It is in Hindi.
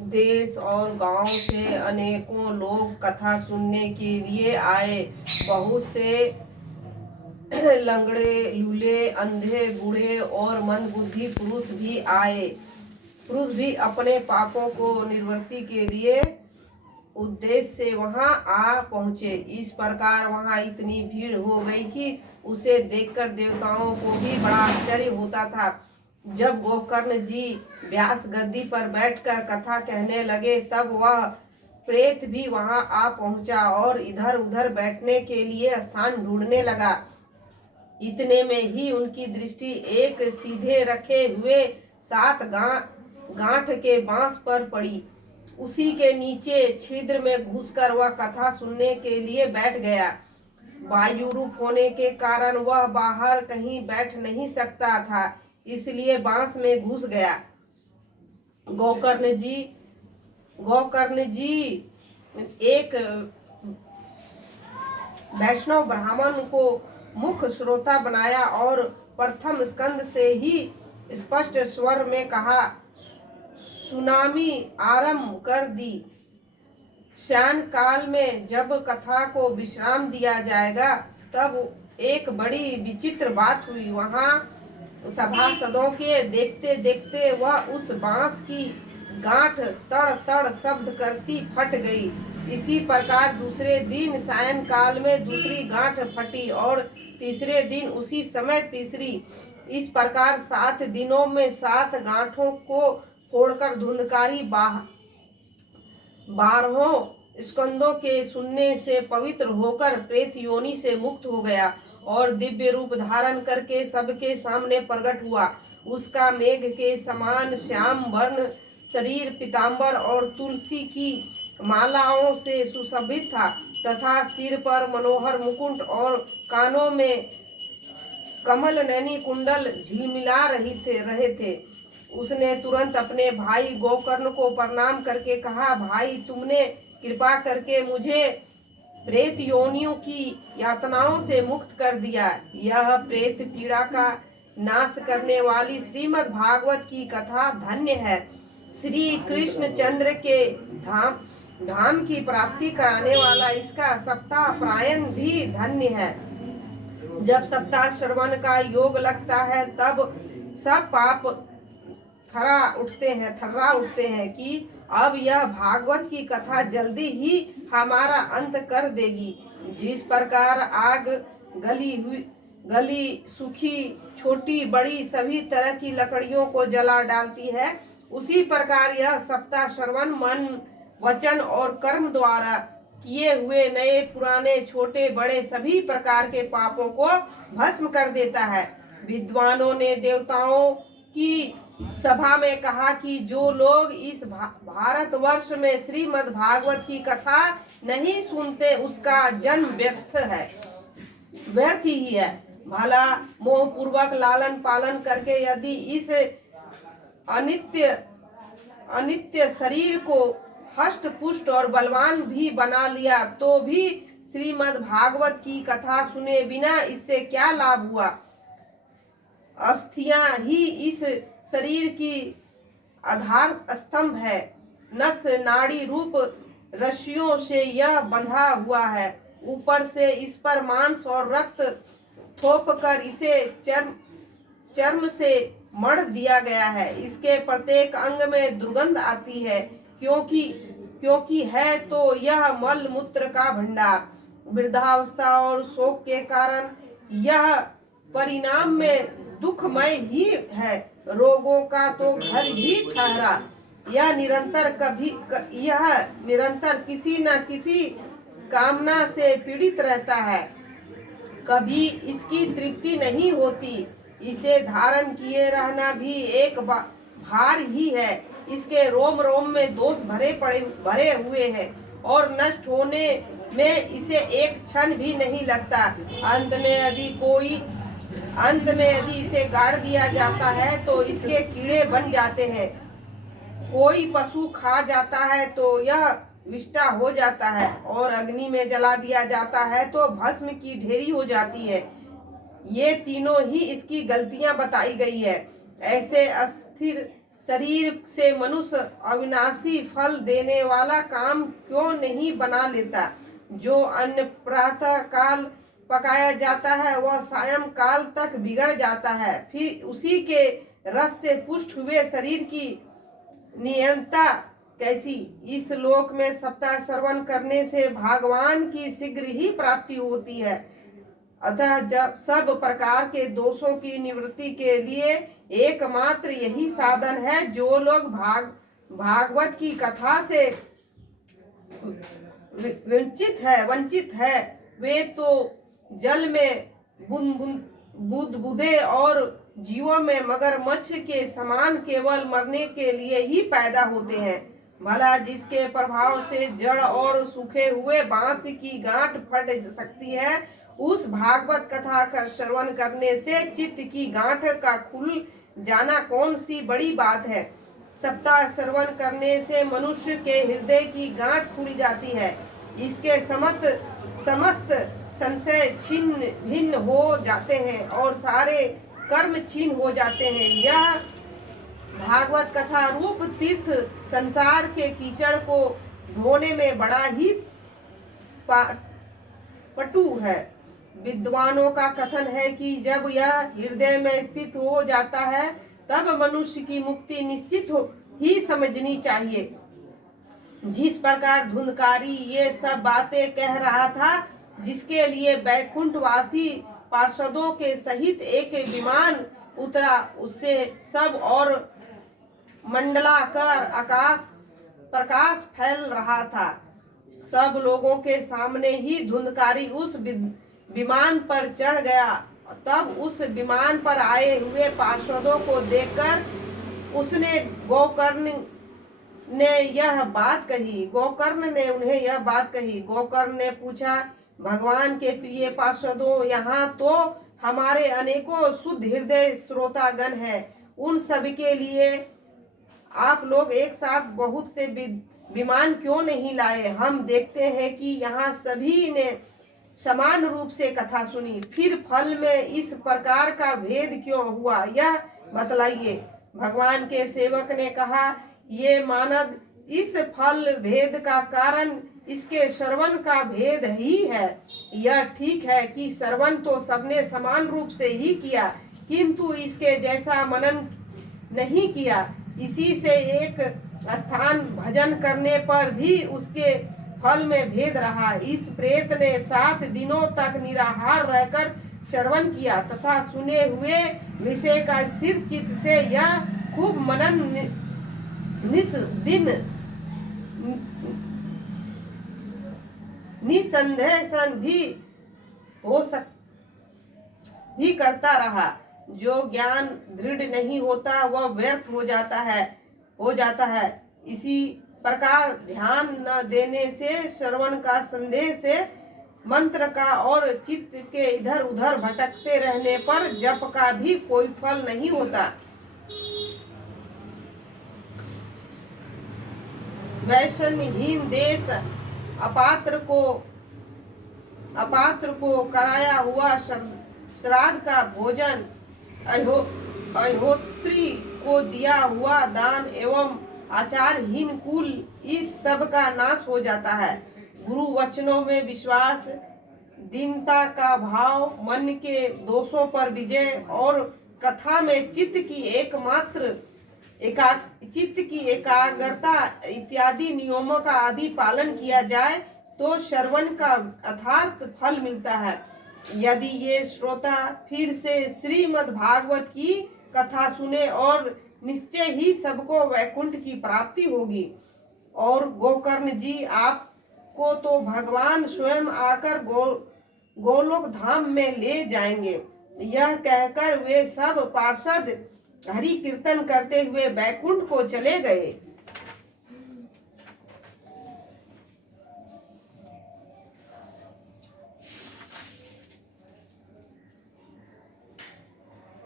देश और गांव से अनेकों लोग कथा सुनने के लिए आए। बहुत से लंगड़े, लूले, अंधे, बूढ़े और मंदबुद्धि पुरुष भी आए। पुरुष भी अपने पापों को निवृत्ति के लिए उद्देश्य से वहां आ पहुंचे। इस प्रकार वहां इतनी भीड़ हो गई कि उसे देखकर देवताओं को भी बड़ा आश्चर्य होता था। जब गोकर्ण जी व्यास गद्दी पर बैठकर कथा कहने लगे, तब वह प्रेत भी वहां आ पहुंचा और इधर उधर बैठने के लिए स्थान ढूंढने लगा। इतने में ही उनकी दृष्टि एक सीधे रखे हुए 7 गांठ के बांस पर पड़ी। उसी के नीचे छिद्र में घुसकर वह कथा सुनने के लिए बैठ गया। वायु रूप होने के कारण वह बाहर कहीं बैठ नहीं सकता था, इसलिए बांस में घुस गया। गोकर्ण जी एक वैष्णव ब्राह्मण को मुख्य श्रोता बनाया और प्रथम स्कंद से ही स्पष्ट स्वर में कहा, सुनामी आरंभ कर दी। शयन काल में जब कथा को विश्राम दिया जाएगा, तब एक बड़ी विचित्र बात हुई। वहां सभासदों के देखते देखते वह उस बांस की गांठ तड़ तड़ शब्द करती फट गई। इसी प्रकार दूसरे दिन सायं काल में दूसरी गांठ फटी और तीसरे दिन उसी समय तीसरी। इस प्रकार 7 दिनों में 7 गांठों को फोड़कर धुंधकारी 12 स्कंदों के सुनने से पवित्र होकर प्रेत योनि से मुक्त हो गया और दिव्य रूप धारण करके सबके सामने प्रकट हुआ। उसका मेघ के समान श्याम वर्ण शरीर पीतांबर और तुलसी की मालाओं से सुशोभित था तथा सिर पर मनोहर मुकुट और कानों में कमल नैनी कुंडल झिलमिला रहे थे। उसने तुरंत अपने भाई गोकर्ण को प्रणाम करके कहा, भाई तुमने कृपा करके मुझे प्रेत योनियों की यातनाओं से मुक्त कर दिया। यह प्रेत पीड़ा का नाश करने वाली श्रीमद् भागवत की कथा धन्य है। श्री कृष्ण चंद्र के धाम की प्राप्ति कराने वाला इसका सप्ताह पारायण भी धन्य है। जब सप्ताह श्रवण का योग लगता है, तब सब पाप थर्रा उठते हैं कि अब यह भागवत की कथा जल्दी ही हमारा अंत कर देगी। जिस प्रकार आग गली सूखी छोटी बड़ी सभी तरह की लकड़ियों को जला डालती है, उसी प्रकार यह सप्ताह श्रवण मन वचन और कर्म द्वारा किए हुए नए पुराने छोटे बड़े सभी प्रकार के पापों को भस्म कर देता है। विद्वानों ने देवताओं की सभा में कहा कि जो लोग इस भारतवर्ष में श्रीमद् भागवत की कथा नहीं सुनते, उसका जन्म व्यर्थ ही है। भला मोह पूर्वक लालन पालन करके यदि इस अनित्य शरीर को हष्ट पुष्ट और बलवान भी बना लिया, तो भी श्रीमद् भागवत की कथा सुने बिना इससे क्या लाभ हुआ। अस्थियां ही इस शरीर की आधार स्तंभ है। नस नाड़ी रूप रस्सियों से यह बंधा हुआ है। ऊपर से इस पर मांस और रक्त थोप कर इसे चर्म से मढ़ दिया गया है। इसके प्रत्येक अंग में दुर्गंध आती है, क्योंकि है तो यह मल मूत्र का भंडार। वृद्धावस्था और शोक के कारण यह परिणाम में दुखमय ही है। रोगों का तो घर ही ठहरा। यह निरंतर किसी न किसी कामना से पीड़ित रहता है, कभी इसकी तृप्ति नहीं होती। इसे धारण किए रहना भी एक भार ही है। इसके रोम रोम में दोष भरे हुए हैं और नष्ट होने में इसे एक क्षण भी नहीं लगता। अंत में यदि इसे गाड़ दिया जाता है तो इसके कीड़े बन जाते हैं। कोई पशु खा जाता है तो यह विष्टा हो जाता है और अग्नि में जला दिया जाता है तो भस्म की ढेरी हो जाती है। ये तीनों ही इसकी गलतियां बताई गई है। ऐसे अस्थिर शरीर से मनुष्य अविनाशी फल देने वाला काम क्यों नहीं बना लेता? जो अन्न प्रातः काल पकाया जाता है वह सायं काल तक बिगड़ जाता है, फिर उसी के रस से पुष्ट हुए शरीर की नियंता कैसी? इस लोक में सप्ताह श्रवण करने से भगवान की शीघ्र ही प्राप्ति होती है। अतः जब सब प्रकार के दोषों की निवृत्ति के लिए एकमात्र यही साधन है। जो लोग भागवत की कथा से वंचित है वे तो जल में बुदबुदे और जीवों में मगरमच्छ के समान केवल मरने के लिए ही पैदा होते हैं। भला जिसके प्रभाव से जड़ और सूखे हुए बांस की गांठ फट सकती है, उस भागवत कथा का श्रवण करने से चित्त की गांठ का खुल जाना कौन सी बड़ी बात है। सप्ताह श्रवण करने से मनुष्य के हृदय की गांठ खुल जाती है, इसके समस्त संशय छिन्न भिन्न हो जाते हैं और सारे कर्म छीन हो जाते हैं। यह भागवत कथा रूप तीर्थ संसार के कीचड़ को धोने में बड़ा ही पटु है। विद्वानों का कथन है कि जब यह हृदय में स्थित हो जाता है तब मनुष्य की मुक्ति निश्चित ही समझनी चाहिए। जिस प्रकार धुंधकारी ये सब बातें कह रहा था, जिसके लिए बैकुंठवासी पार्षदों के सहित एक विमान उतरा, उससे सब और मंडलाकार प्रकाश फैल रहा था। सब लोगों के सामने ही धुंधकारी उस विमान पर चढ़ गया। तब उस विमान पर आए हुए पार्षदों को देखकर उसने गोकर्ण ने उन्हें यह बात कही। गोकर्ण ने पूछा, भगवान के प्रिय पार्षदों, यहाँ तो हमारे अनेकों शुद्ध हृदय श्रोतागण हैं, उन सभी के लिए आप लोग एक साथ बहुत से विमान क्यों नहीं लाए? हम देखते हैं कि यहाँ सभी ने समान रूप से कथा सुनी, फिर फल में इस प्रकार का भेद क्यों हुआ, यह बतलाइए। भगवान के सेवक ने कहा, ये मानद, इस फल भेद का कारण इसके श्रवण का भेद ही है। यह ठीक है कि श्रवण तो सबने समान रूप से ही किया, किंतु इसके जैसा मनन नहीं किया। इसी से एक स्थान भजन करने पर भी उसके फल में भेद रहा। इस प्रेत ने 7 दिनों तक निराहार रहकर श्रवण किया तथा सुने हुए विषय का स्थिर चित्त से यह खूब मनन निसंदेह भी करता रहा। जो ज्ञान दृढ़ नहीं होता वह व्यर्थ हो जाता है। इसी प्रकार ध्यान न देने से, श्रवण का संदेह से, मंत्र का और चित्त के इधर उधर भटकते रहने पर जप का भी कोई फल नहीं होता। वैषम्यहीन देश अपात्र को कराया हुआ श्राद्ध का भोजन, अहोत्री को दिया हुआ दान एवं आचारहीन कुल, इस सब का नाश हो जाता है। गुरु वचनों में विश्वास, दीनता का भाव, मन के दोषों पर विजय और कथा में चित्त की एकाग्रता इत्यादि नियमों का आदि पालन किया जाए तो श्रवण का यथार्थ फल मिलता है। यदि ये श्रोता फिर से श्रीमद् भागवत की कथा सुने और निश्चय ही सबको वैकुंठ की प्राप्ति होगी। और गोकर्ण जी, आपको तो भगवान स्वयं आकर गोलोक धाम में ले जाएंगे। यह कहकर वे सब पार्षद हरि कीर्तन करते हुए वैकुंठ को चले गए।